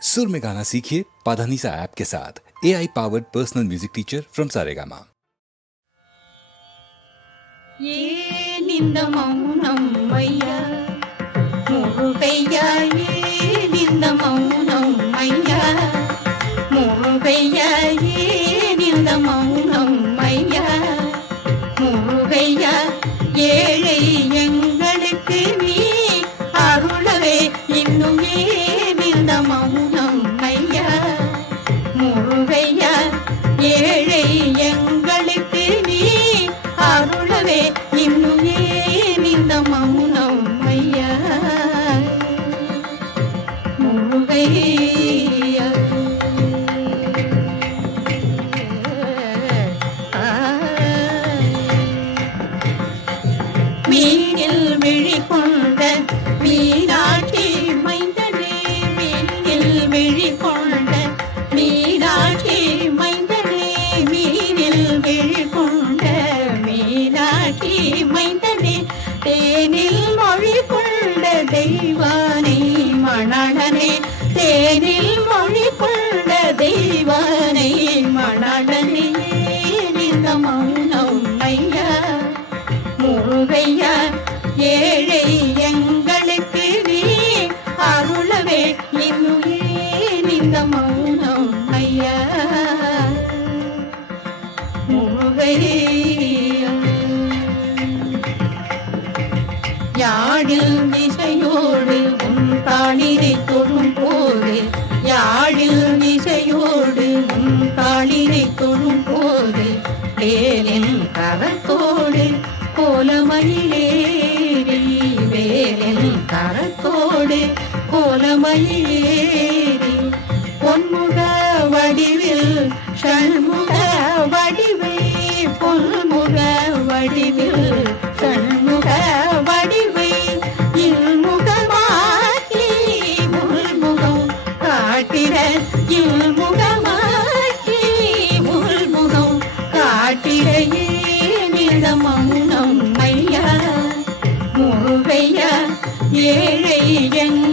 सुर में गाना सीखिए पाधानीसा ऐप के साथ। AI powered personal music teacher from Saregama. ஏனிந்த மௌனம் ஐயா முருகையா, ஏனிந்த மௌனம் ஐயா முருகையா, ஏனிந்த மௌனம் ஐயா முருகையா, ஏழை எங்களுக்கு நீ அருளவே இன்னும் ஏனிந்த மௌனம் ஐயா முருகையா, ஏழை எங்களுக்கு நீ அருளவே இன்னும் ஏனிந்த மௌனம் ஐயா முருகையா. மீனில் விழி கொண்ட மீனாட்சி மைந்தனே, மீனில் விழி கொண்ட மீனாட்சி மைந்தனே, மீனில் விழி கொண்ட மீனாட்சி மைந்தனே, தேனில் மொழி கொண்ட தெய்வானை மணாளனே, தேனில் மொழி கொண்ட தெய்வானை மணாளனே, ஏனிந்த மௌனம் ஐயா முருகையா, ஏழை எங்களுக்கு நீ அருளவே இன்னும் ஏனிந்த மௌனம் ஐயா முருகையா. யாழில் இசையோடு உன் காளிரை தொழும் போது, யாழில் இசையோடு உன் காளிரை தொழும் போது, வேலின் கரத்தோடு கோலமயிலேறி, வேலின் கரத்தோடு கோலமயிலேறி, பொன்முக வடிவில் ஷண்முக வடிவை, பொன்முக வடிவில் ஷண்முக வடிவை, இல்முகமாக்கி முல்முகம் காட்டிட, இல்முகமாக்கி முல்முகம் காட்டிட, ஏனிந்த மௌனம் ஐயா முருகையா, ஏழை எங்க